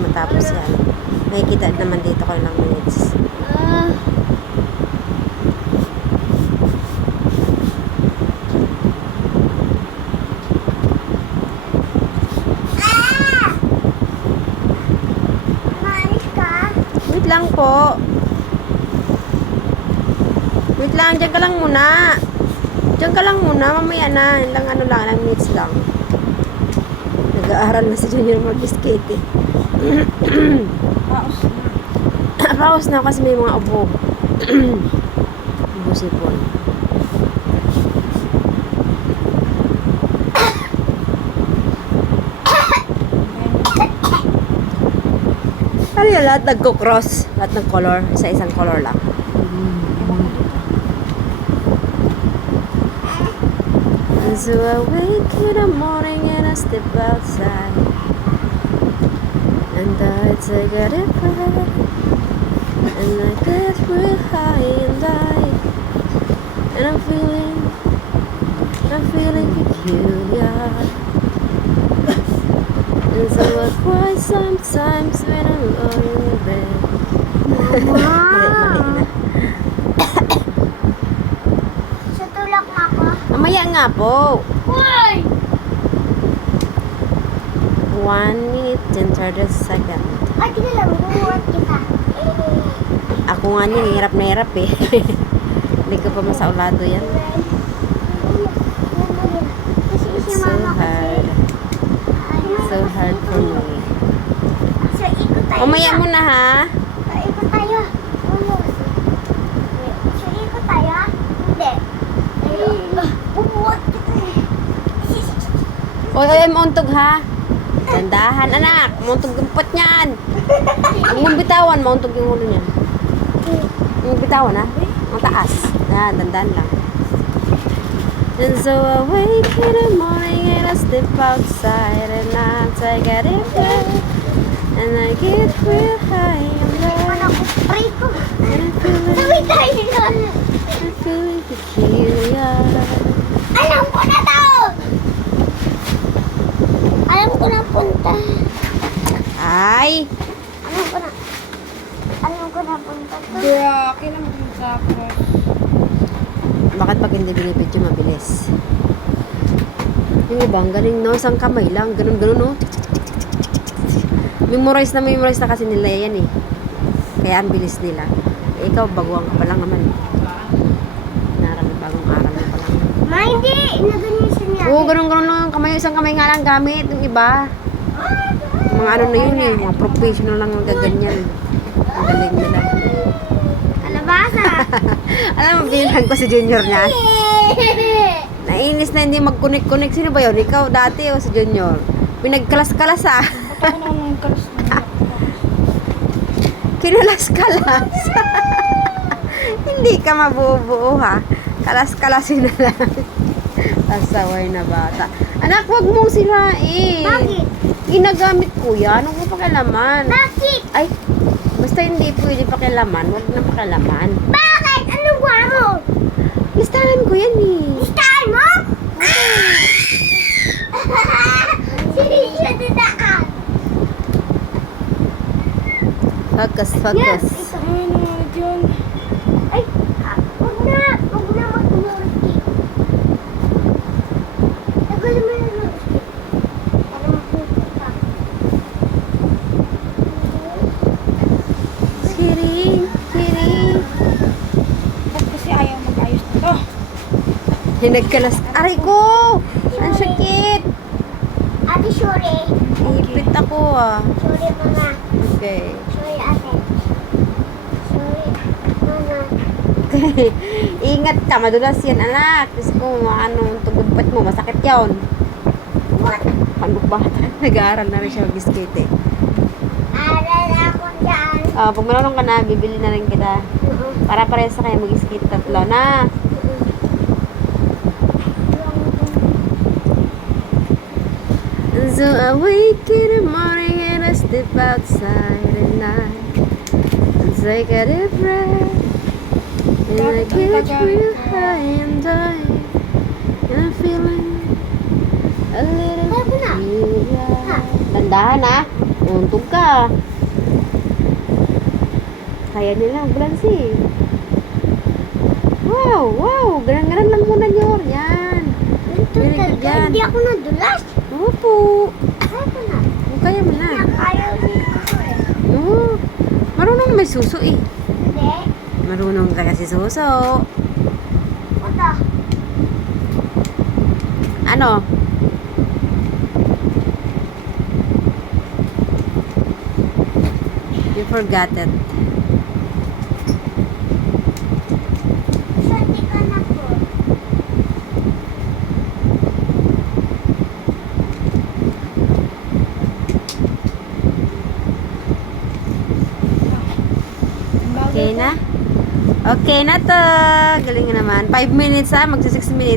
matapos yan. Nakikita naman dito ko ilang minutes. Wait lang po. Wait lang, dyan ka lang muna. Diyan ka lang muna, mamaya na. Ilang ano lang, ilang minutes lang. Nag-aaral na si Junior mag-skate eh. Paus na. Paus na kasi may mga ubo. Ubo sipon. Ano yun, lahat nagko-cross. Lahat ng color. Isa-isang color lang. And so I wake in the morning and I step outside and I take a deep breath and I get real high and I'm feeling peculiar. And so I cry sometimes when I'm alone in bed. Mali na. Tulak na ako. Mamaya nga po. Why? 1 minute and 30 seconds. Ay, tingnan lang. Buhat kita. Ako nga niyan, hirap na hirap eh. Hindi ko pa masaulado yan. It's so hard. So hard for me. So, ikot tayo. Mamaya muna ha. So, ikot tayo. So, ikot tayo. Hindi. Buhat kita. Oy, mauntog ha. Dandahan anak. Mauntog yung pot niyan. Huwag mong bitawan, mauntog yung ulo niya. Huwag mong bitawan ha. Ang taas. Dandahan lang. And so I wake in the morning and I step outside and I take a deep breath and I get real high and Ano ko? Pray ko. I'm Sabi tayo doon. feeling peculiar. Alam ko na to! Alam ko na punta. Ay! Alam ko na punta to. Bra, kailan mo tapos? Bakit pag hindi binibidyo mabilis? Yung iba, ang galing no? Isang kamay lang. Ganun no? Memorize na kasi nila yan eh. Kaya ang bilis nila. Eh, ikaw, baguhan ka pa lang naman. Bagong aral mo pa lang. Ma, hindi. Inaganyan siya niya. Oo, ganun lang ang kamay. Isang kamay nga lang gamit. Yung iba. Mga ano na yun eh. Mga professional lang ang gaganyan. Ang galing nila. Alabasa. Alam mo, bilang ko si Junior niya. Nainis na hindi mag-connect-connect. Sino ba yun? Ikaw dati o si Junior? Pinagkalas-kalas ah. Ba't ako nang kalas na? Kinulas-kalas. Hindi ka mabubuo ha. Kalas-kalasin na lang. Pasaway na bata. Anak, huwag mong sirain. Bakit? Ginagamit ko yan. Huwag mo pakialaman. Bakit? Ay, basta hindi pwede pakialaman. Huwag na pakialaman. Bakit? Ano ba mo? Listahan ko yan eh. Listahan mo? Sinisya didaan. Focus, Yes. focus. Ano, yun? Ay, huwag na. Huwag na mag-nurki. Tagal mo na nurki. Para mapupunta. Kiring, kiring. Ba't kasi ayaw mag-ayos na to? Nagkalas. Aray ko! Ang sakit. Ate, sorry. Ipit ako ah. Sorry, mama. Okay. Sorry, ate. Sorry, mama. Ingat ka, madulas yan anak. Diyos ko, ano, tugumpat mo, masakit yun. What? Ano ba? Nag-aaral na rin siya mag-skate eh. Aral ako dyan. Pag marunong ka na, bibili na rin kita. Para parehas sa kayo mag-skate tatlo na. And so I wake in the morning and I step outside at night and take a deep breath and I get real high and I'm feeling a little peculiar. Dandahan ah. Uuntog ka. Kaya nila magbalansi. Wow, wow. Ganang-ganan lang muna, Nyor. Yan. Very good yan. Hindi ako nadulas. Opo. Kaya ko na. Kaya mo na. Ayaw ni Suso eh. Oo. Marunong may suso eh. Hindi. Marunong ka kasi suso. Ito. Ano? You forgot it. Sandi ka na po. Okay na? Okay na to. Galing naman. 5 minutes ha. Magsa 6 minutes.